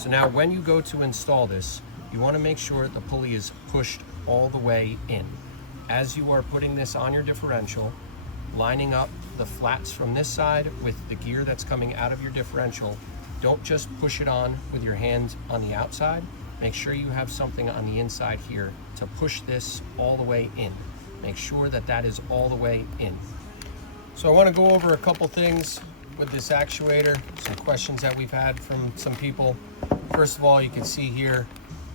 So now when you go to install this, you want to make sure the pulley is pushed all the way in. As you are putting this on your differential, lining up the flats from this side with the gear that's coming out of your differential, don't just push it on with your hand on the outside. Make sure you have something on the inside here to push this all the way in. Make sure that that is all the way in. So I want to go over a couple things with this actuator, some questions that we've had from some people. First of all, you can see here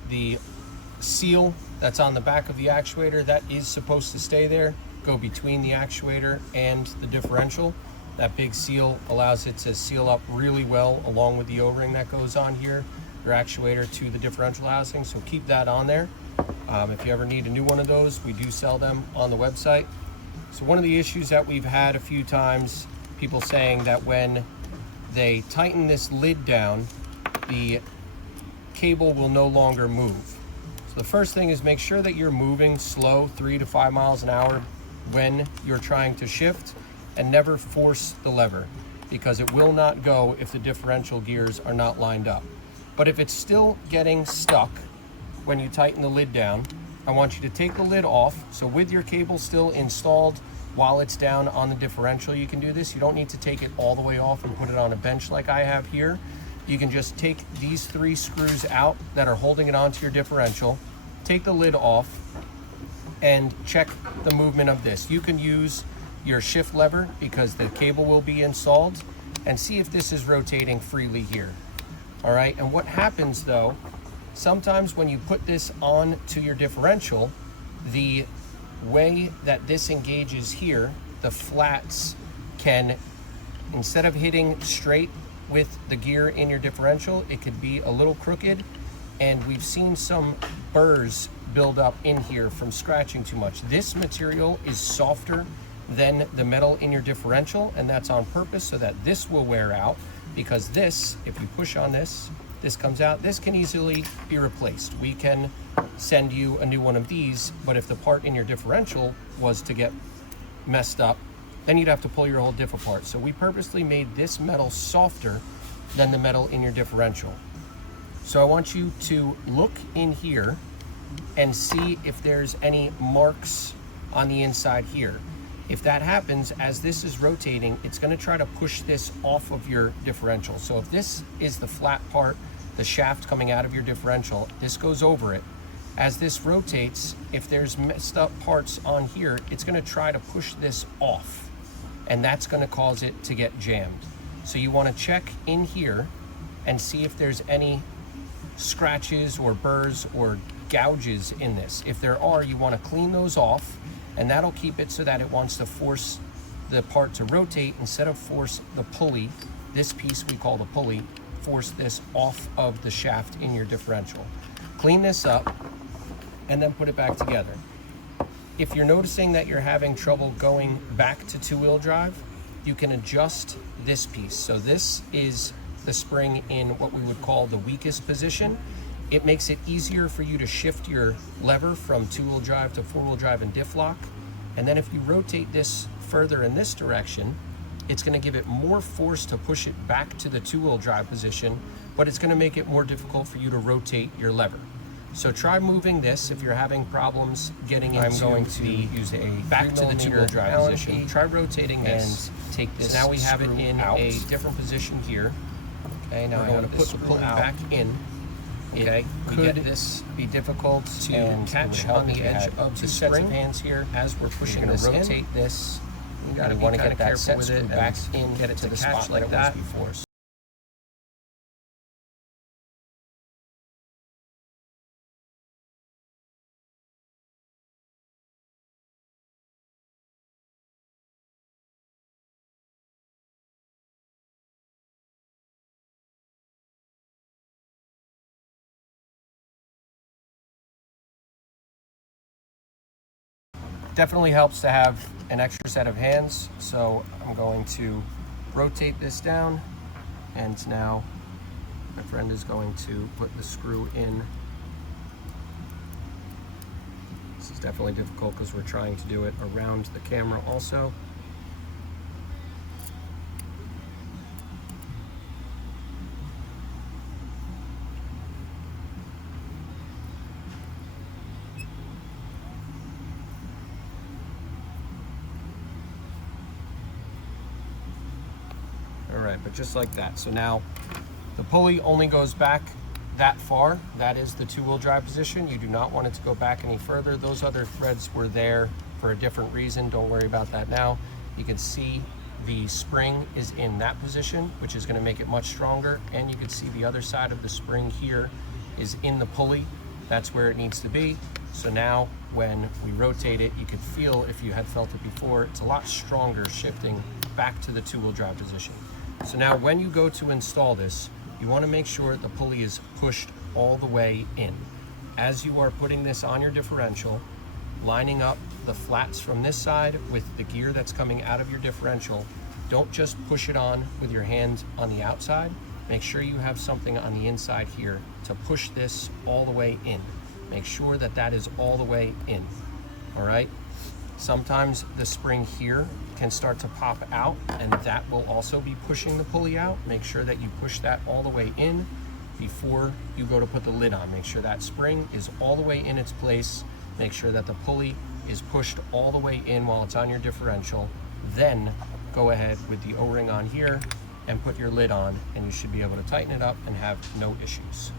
the seal that's on the back of the actuator. That is supposed to stay there, go between the actuator and the differential. That big seal allows it to seal up really well along with the O-ring that goes on here, your actuator to the differential housing, so keep that on there. If you ever need a new one of those, we do sell them on the website. So one of the issues that we've had a few times, people saying that when they tighten this lid down, the cable will no longer move. So the first thing is make sure that you're moving slow, 3 to 5 miles an hour when you're trying to shift, and never force the lever, because it will not go if the differential gears are not lined up. But if it's still getting stuck when you tighten the lid down, I want you to take the lid off. So with your cable still installed while it's down on the differential, you can do this. You don't need to take it all the way off and put it on a bench like I have here. You can just take these 3 screws out that are holding it onto your differential, take the lid off, and check the movement of this. You can use your shift lever because the cable will be installed, and see if this is rotating freely here. All right, and what happens though, sometimes when you put this on to your differential, the way that this engages here, the flats can, instead of hitting straight with the gear in your differential, it could be a little crooked, and we've seen some burrs build up in here from scratching too much. This material is softer than the metal in your differential, and that's on purpose so that this will wear out, because this, if you push on this, this comes out. This can easily be replaced. We can send you a new one of these, but if the part in your differential was to get messed up, then you'd have to pull your whole diff apart. So we purposely made this metal softer than the metal in your differential. So I want you to look in here and see if there's any marks on the inside here. If that happens, as this is rotating, it's going to try to push this off of your differential. So if this is the flat part, the shaft coming out of your differential, this goes over it. As this rotates, if there's messed up parts on here, it's going to try to push this off, and that's going to cause it to get jammed. So you want to check in here and see if there's any scratches or burrs or gouges in this. If there are, you want to clean those off, and that'll keep it so that it wants to force the part to rotate instead of force the pulley. This piece we call the pulley, force this off of the shaft in your differential. Clean this up and then put it back together. If you're noticing that you're having trouble going back to 2-wheel drive, you can adjust this piece. So this is the spring in what we would call the weakest position. It makes it easier for you to shift your lever from 2-wheel drive to 4-wheel drive and diff lock. And then if you rotate this further in this direction, it's going to give it more force to push it back to the 2-wheel drive position, but it's going to make it more difficult for you to rotate your lever. So try moving this if you're having problems getting into I'm going to use a back to the 2-wheel drive position. Try rotating this and take this. So now we have it in out. a different position here. Okay, now we're going to put the pulley back in. Okay, It could this be difficult to catch on the edge of the spring hands here as we're pushing this in. Rotate this. You got to want to kind get of that careful with it, back in, get it to the spot like that. Before. Definitely helps to have an extra set of hands. So I'm going to rotate this down, and now my friend is going to put the screw in. This is definitely difficult because we're trying to do it around the camera also. Okay, but just like that. So now the pulley only goes back that far. That is the two-wheel drive position. You do not want it to go back any further. Those other threads were there for a different reason. Don't worry about that now. You can see the spring is in that position, which is going to make it much stronger. And you can see the other side of the spring here is in the pulley. That's where it needs to be. So now when we rotate it, you could feel, if you had felt it before, it's a lot stronger shifting back to the two-wheel drive position. So now when you go to install this, you want to make sure the pulley is pushed all the way in. As you are putting this on your differential, lining up the flats from this side with the gear that's coming out of your differential, don't just push it on with your hand on the outside. Make sure you have something on the inside here to push this all the way in. Make sure that that is all the way in, all right? Sometimes the spring here can start to pop out, and that will also be pushing the pulley out. Make sure that you push that all the way in before you go to put the lid on. Make sure that spring is all the way in its place. Make sure that the pulley is pushed all the way in while it's on your differential. Then go ahead with the O-ring on here and put your lid on, and you should be able to tighten it up and have no issues.